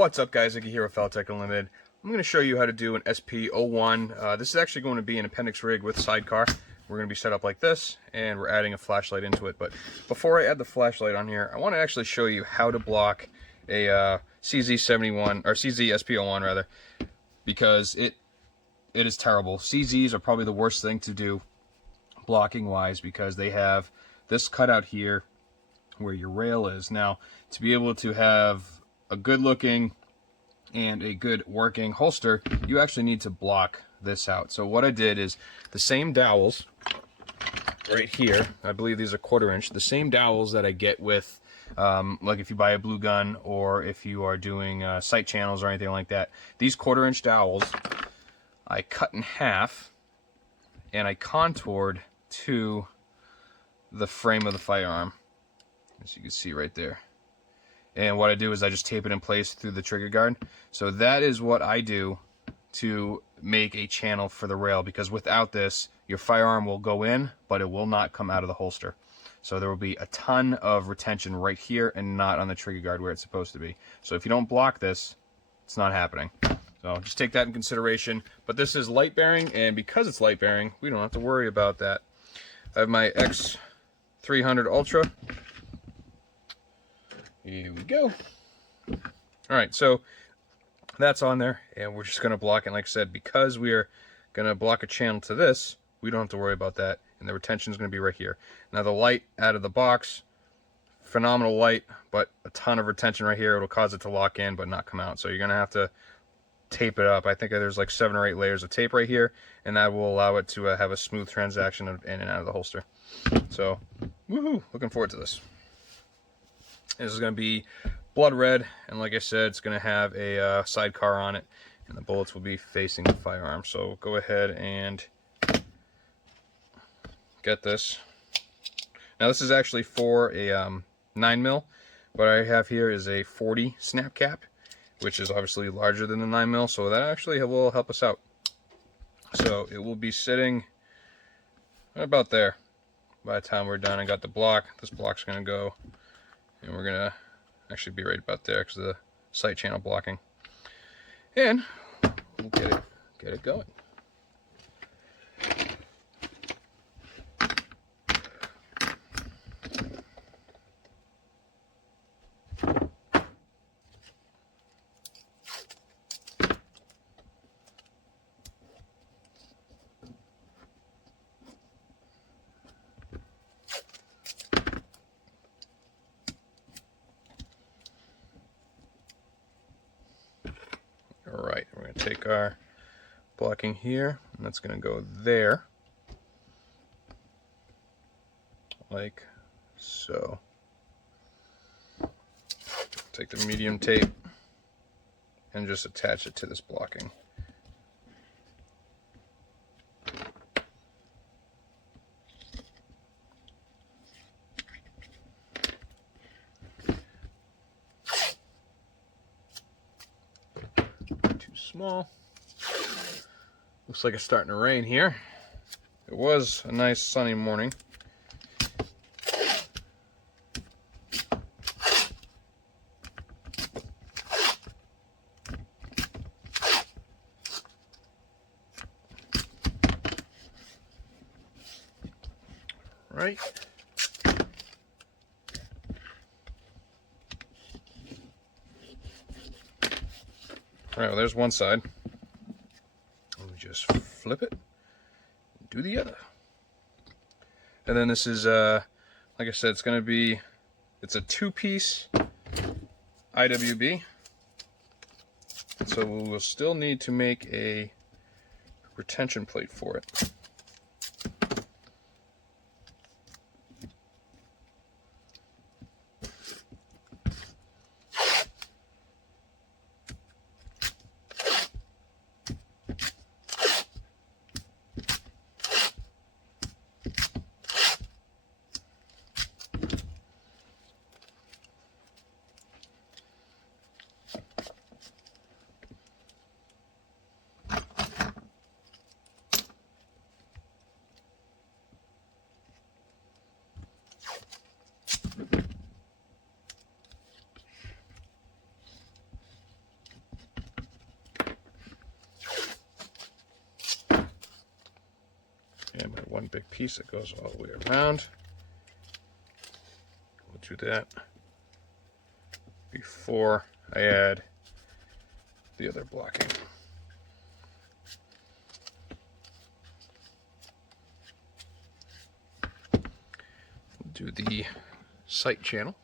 What's up, guys? Icky here with Faltac Unlimited. I'm going to show you how to do an Sp01. This is actually going to be an appendix rig with sidecar. We're going to be set up like this, and we're adding a flashlight into it. But before I add the flashlight on here, I want to actually show you how to block a CZ71 or CZ Sp01 rather, because it is terrible. CZs are probably the worst thing to do blocking wise because they have this cutout here where your rail is. Now, to be able to have a good looking and a good working holster, you actually need to block this out. So what I did is the same dowels right here, I believe these are 1/4 inch, the same dowels that I get with like if you buy a blue gun or if you are doing sight channels or anything like that. These 1/4 inch dowels I cut in half and I contoured to the frame of the firearm, as you can see right there. And what I do is I just tape it in place through the trigger guard. So that is what I do to make a channel for the rail, because without this, your firearm will go in, but it will not come out of the holster. So there will be a ton of retention right here and not on the trigger guard where it's supposed to be. So if you don't block this, it's not happening. So just take that in consideration. But this is light bearing, and because it's light bearing, we don't have to worry about that. I have my X300 Ultra. Here we go. Alright, so that's on there, and we're just going to block it. Like I said, because we're going to block a channel to this, we don't have to worry about that, and the retention is going to be right here. Now the light out of the box, phenomenal light, but a ton of retention right here. It'll cause it to lock in but not come out. So you're going to have to tape it up. I think there's like 7 or 8 layers of tape right here, and that will allow it to have a smooth transaction in and out of the holster. So, woohoo! Looking forward to this. This is going to be blood red, and like I said, it's going to have a sidecar on it, and the bullets will be facing the firearm. So go ahead and get this. Now this is actually for a 9mm. What I have here is a 40 snap cap, which is obviously larger than the 9mm, so that actually will help us out. So it will be sitting right about there by the time we're done. I got the block. This block's going to go, and we're going to actually be right about there because of the sight channel blocking. And we'll get it going. Alright, we're going to take our blocking here, and that's going to go there, like so. Take the medium tape and just attach it to this blocking. Small. Looks like it's starting to rain here. It was a nice sunny morning. Right. All right, well, there's one side. Let me just flip it and do the other. And then this is, like I said, it's a 2-piece IWB. So we'll still need to make a retention plate for it. one big piece that goes all the way around. We'll do that before I add the other blocking. We'll do the sight channel.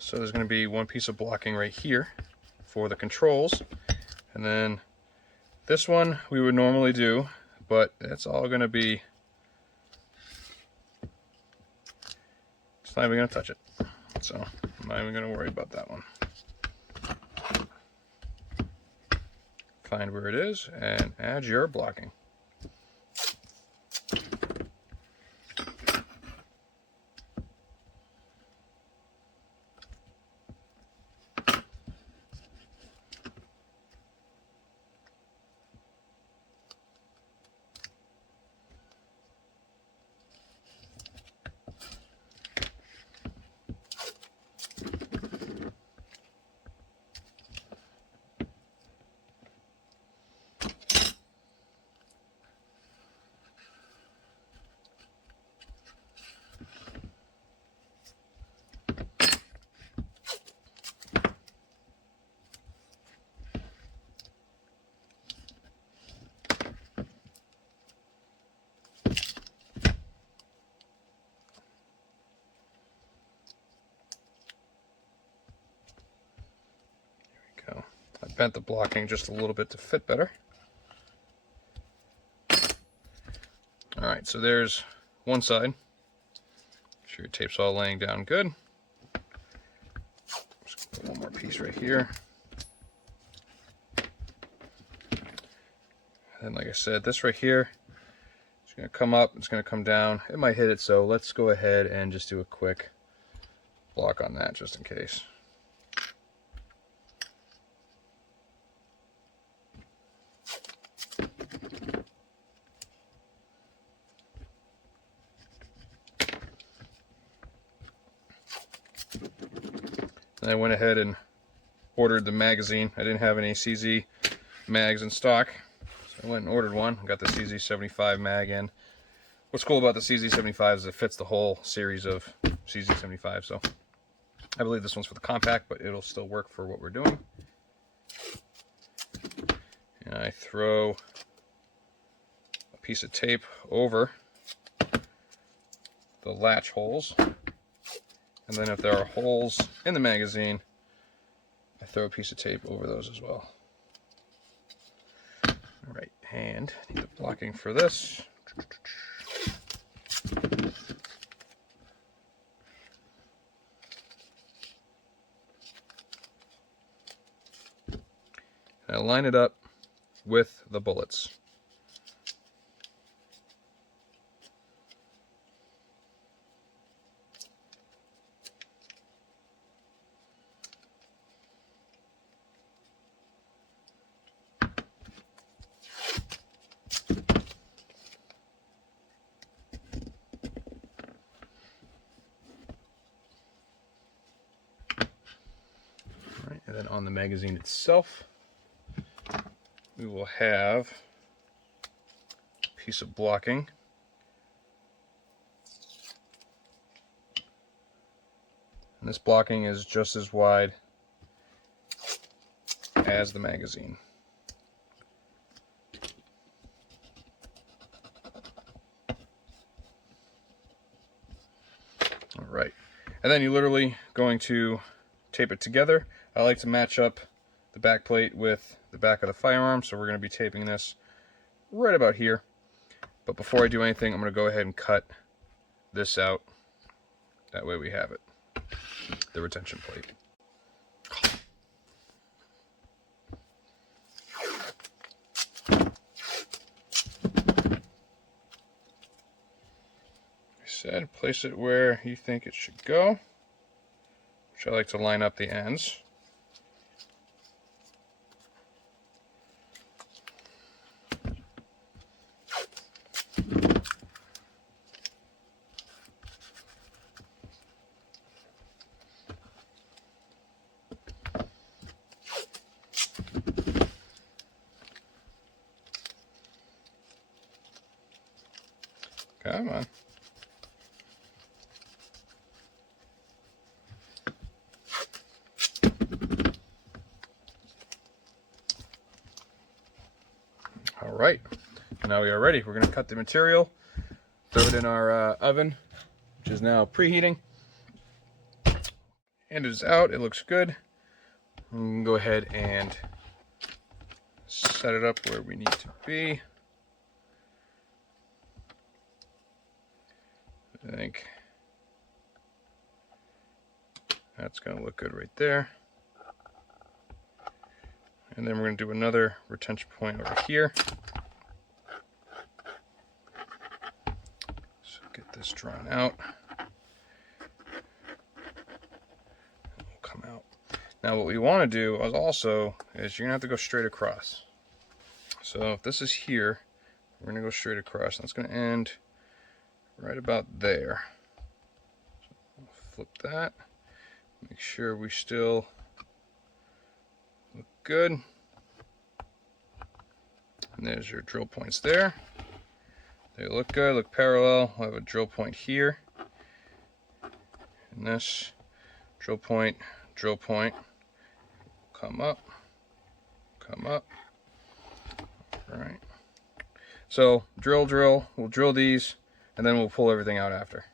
So there's going to be one piece of blocking right here for the controls, and then this one we would normally do, but it's all going to be, it's not even going to touch it, so I'm not even going to worry about that one. Find where it is and add your blocking. I bent the blocking just a little bit to fit better. Alright, so there's one side. Make sure your tape's all laying down good. Just put one more piece right here. And like I said, this right here is going to come up, it's going to come down. It might hit it, so let's go ahead and just do a quick block on that just in case. And I went ahead and ordered the magazine. I didn't have any CZ mags in stock, so I went and ordered one. I got the CZ75 mag in. What's cool about the CZ75 is it fits the whole series of CZ75, so I believe this one's for the compact, but it'll still work for what we're doing. And I throw a piece of tape over the latch holes. And then if there are holes in the magazine, I throw a piece of tape over those as well. All right, and I need the blocking for this. And I line it up with the bullets. And then on the magazine itself, we will have a piece of blocking. And this blocking is just as wide as the magazine. All right. And then you're literally going to tape it together. I like to match up the back plate with the back of the firearm, so we're going to be taping this right about here. But before I do anything, I'm going to go ahead and cut this out. That way we have it, the retention plate. Said place it where you think it should go, which I like to line up the ends. Come on. Alright, now we are ready. We're going to cut the material, throw it in our oven, which is now preheating. And it is out, it looks good. We can go ahead and set it up where we need to be. I think that's going to look good right there. And then we're going to do another retention point over here. So get this drawn out. It will come out. Now what we want to do is you're going to have to go straight across. So if this is here, we're going to go straight across. And it's going to end right about there. So we'll flip that. Make sure we still look good. And there's your drill points there. They look good, look parallel. We'll have a drill point here. And this drill point, come up. All right. So drill, we'll drill these, and then we'll pull everything out after.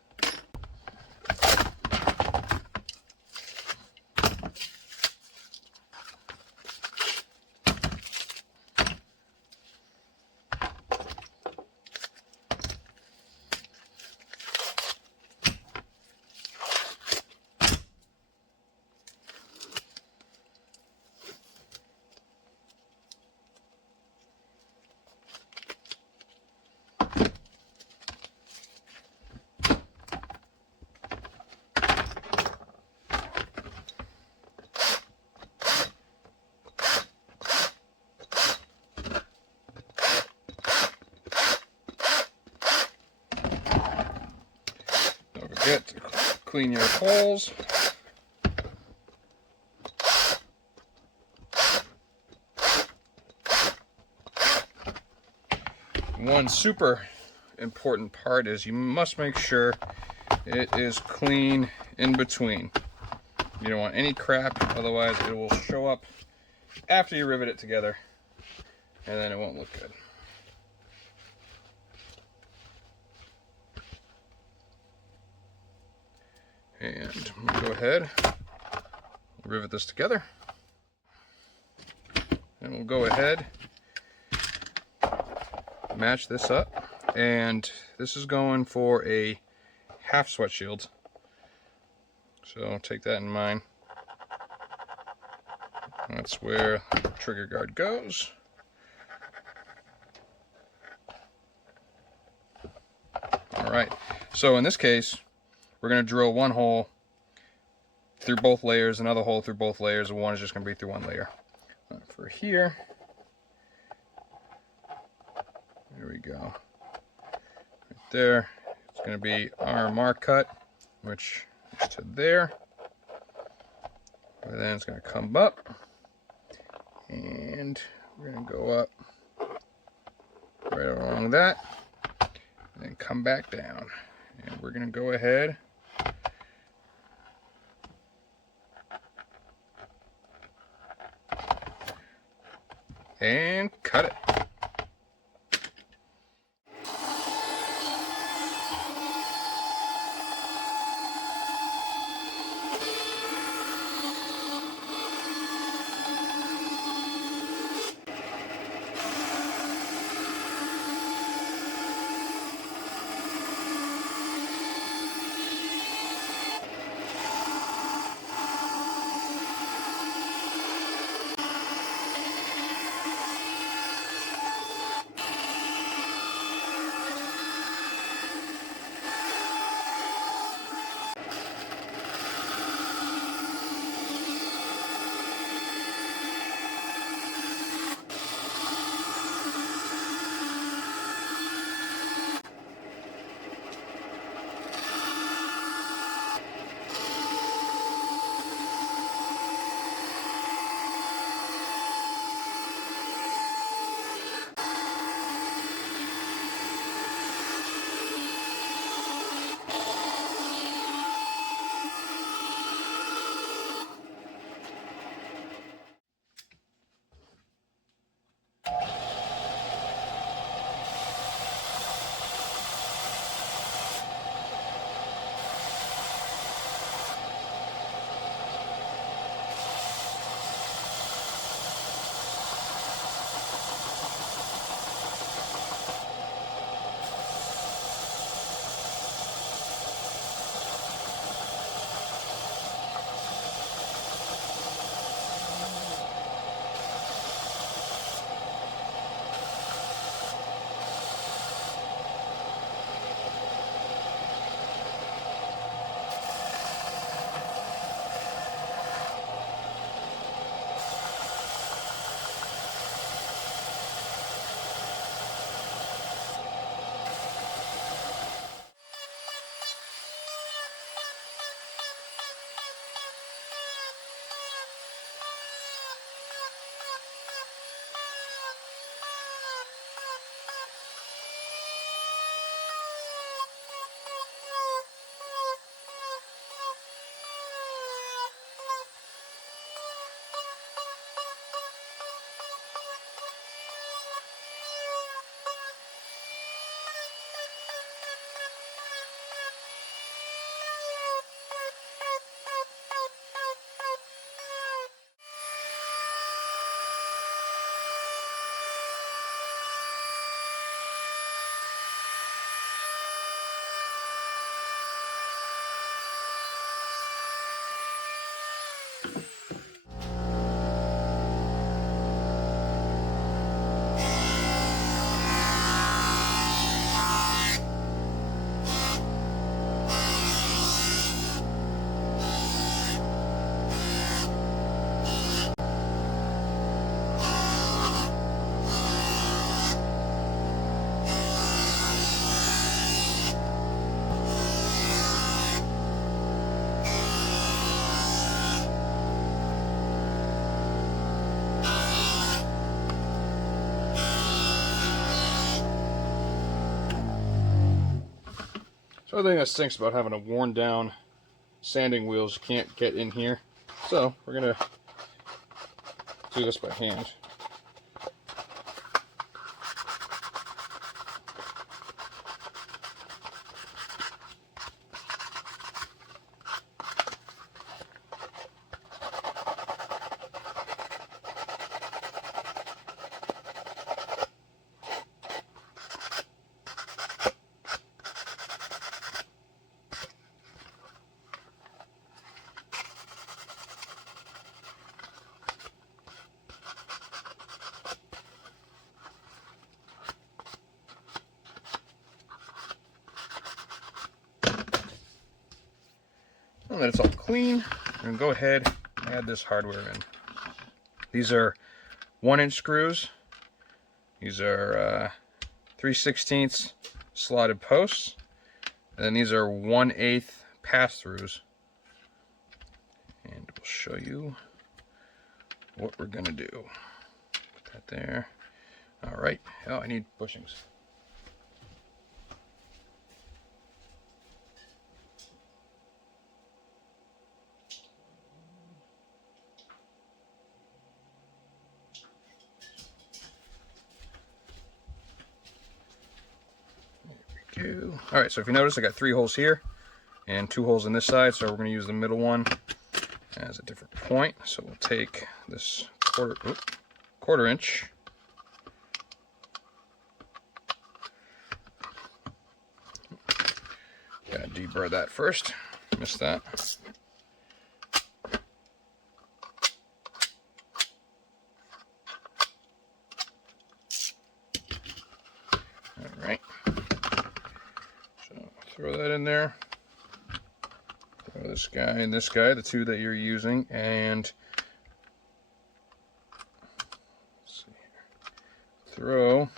Forget to clean your holes. One super important part is you must make sure it is clean in between. You don't want any crap, otherwise it will show up after you rivet it together and then it won't look good. And I'm going to go ahead, rivet this together, and we'll go ahead, match this up, and this is going for a half sweat shield, so take that in mind. That's where the trigger guard goes. Alright, so in this case, we're going to drill one hole through both layers, another hole through both layers, and one is just going to be through one layer. For here, there we go. Right there, it's going to be our mark cut, which is to there. And then it's going to come up, and we're going to go up right along that, and then come back down. And we're going to go ahead and cut it. The other thing that stinks about having a worn down sanding wheel is you can't get in here. So we're going to do this by hand. Now that it's all clean, we're going to go ahead and add this hardware in. These are 1-inch screws. These are 3/16 slotted posts. And then these are 1/8 pass-throughs. And we'll show you what we're going to do. Put that there. All right. Oh, I need bushings. All right, so if you notice, I got 3 holes here and 2 holes on this side, so we're going to use the middle one as a different point. So we'll take this quarter inch, gotta deburr that first, missed that. All right. Throw that in there. Throw this guy and this guy, the 2 that you're using, and let's see here. Throw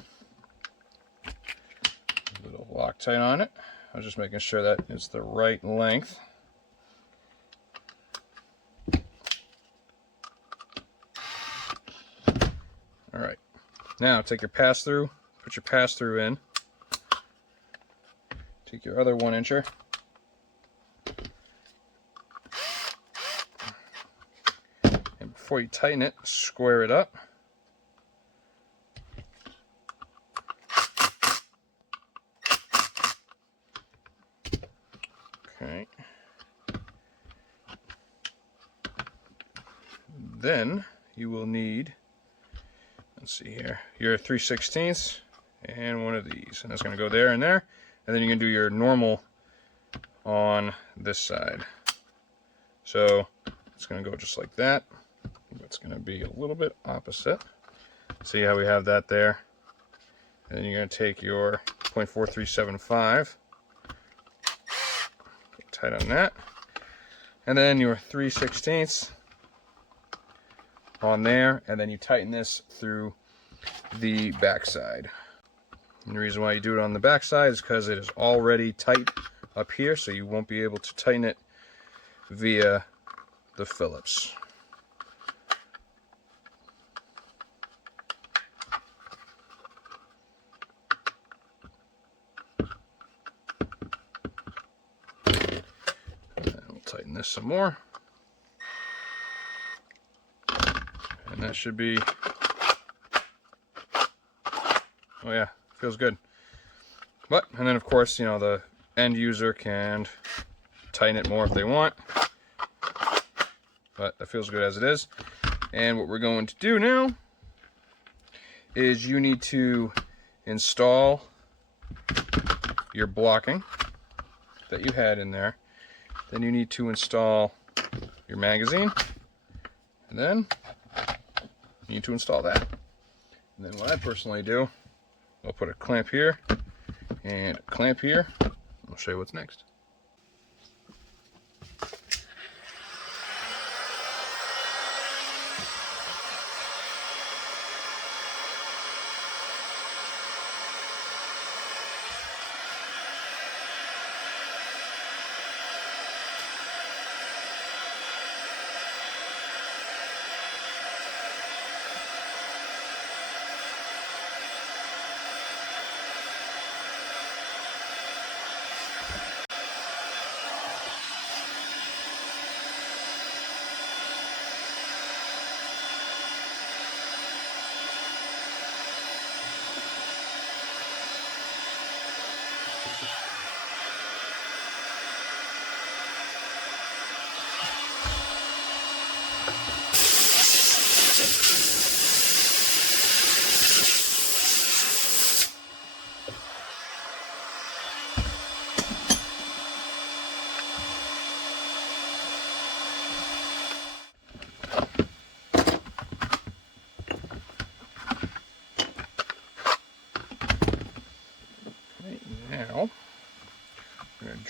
a little Loctite on it. I was just making sure that it's the right length. All right. Now take your pass through. Put your pass through in. Take your other 1-incher. And before you tighten it, square it up. Okay. Then you will need, let's see here, your 3/16 and one of these. And that's going to go there and there. And then you can do your normal on this side. So it's going to go just like that. It's going to be a little bit opposite. See how we have that there? And then you're going to take your 0.4375, get tight on that, and then your 3/16 on there, and then you tighten this through the back side. And the reason why you do it on the back side is because it is already tight up here, so you won't be able to tighten it via the Phillips. And we'll tighten this some more. And that should be, oh yeah, feels good. And then of course, you know, the end user can tighten it more if they want, but that feels good as it is. And what we're going to do now is you need to install your blocking that you had in there. Then you need to install your magazine, and then you need to install that. And then what I personally do, I'll put a clamp here and a clamp here. I'll show you what's next.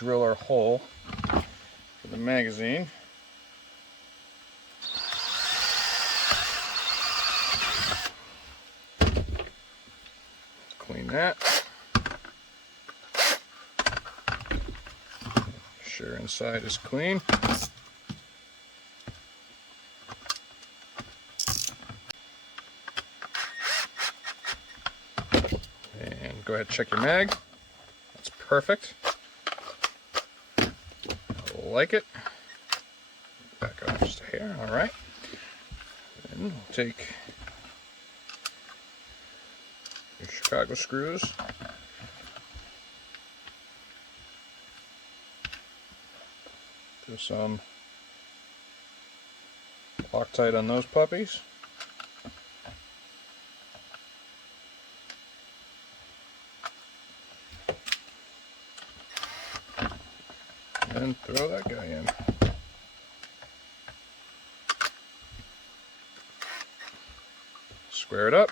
drill our hole for the magazine. Clean that. Sure inside is clean. And go ahead and check your mag. That's perfect. I like it. Back off just a hair. Alright. Then we'll take your Chicago screws. Do some Loctite on those puppies. And throw that guy in. Square it up.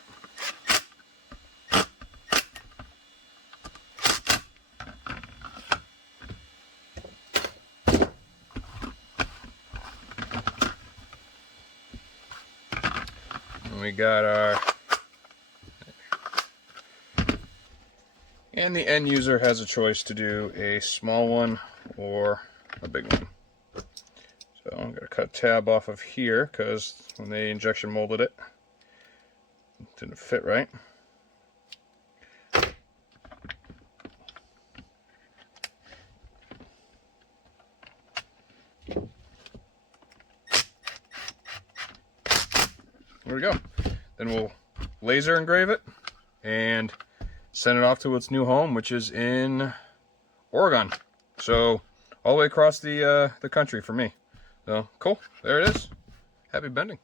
We got our, and the end user has a choice to do a small one or a big one. So I'm going to cut a tab off of here because when they injection molded it, it didn't fit right. There we go. Then we'll laser engrave it and send it off to its new home, which is in Oregon. So all the way across the country for me. So cool. There it is. Happy bending.